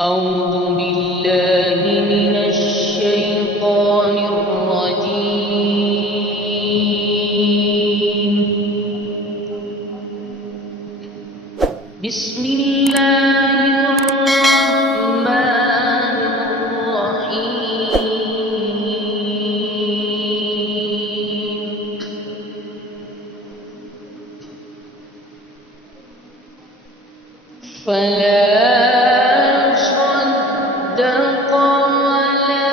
أعوذ بالله من الشيطان الرجيم. بسم الله الرحمن الرحيم. فلا صدق ولا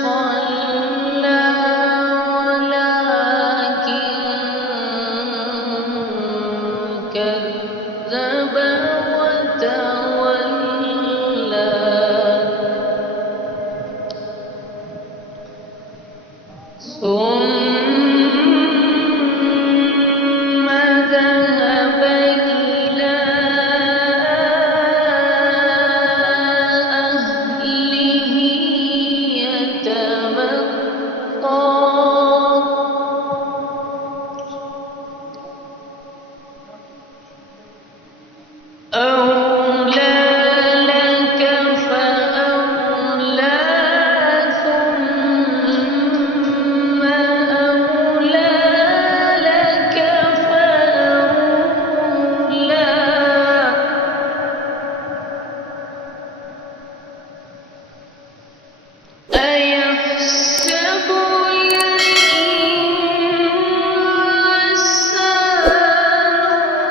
صلى ولكن كذب وتولى ثم ذهب إلى أهله يتمطى. أولى لك فأولى ثم أولى لك فأولى. أيحسب الإنسان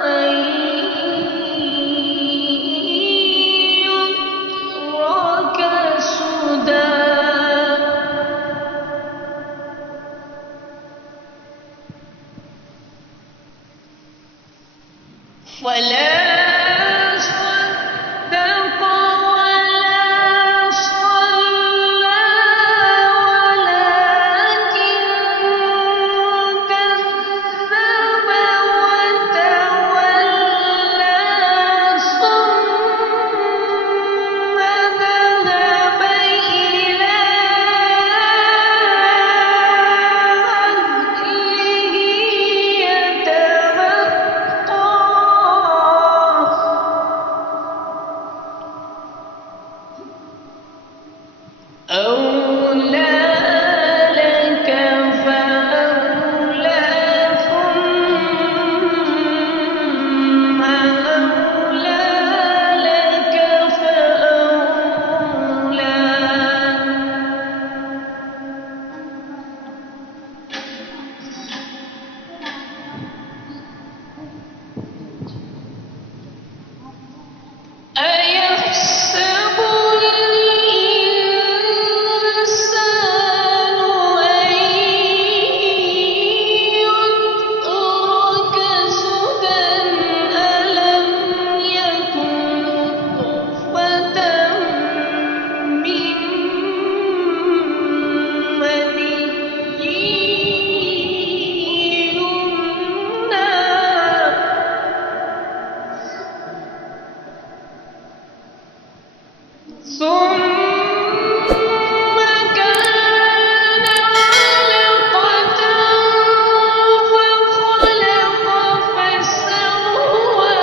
أن يترك سدى. فلا صدق ولا صلى ولكن كذب وتولى ثم ذهب إلى أهله يتمطى. أولى لك فأولى ثم أولى لك فأولى. أيحسب الإنسان أن يترك سدى. ألم يكن نطفة من مني يمنى. ثم كان علقة فخلق فسوى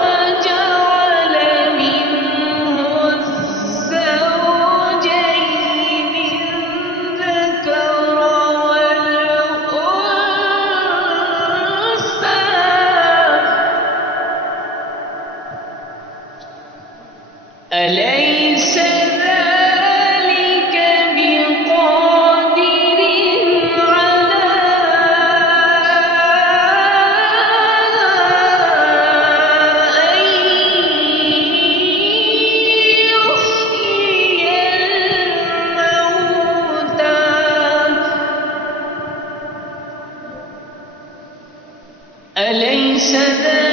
فجعل منه الزوجين الذكر والأنثى. أليس ذلك بقادر على أن يحيي الموتى. أليس ذلك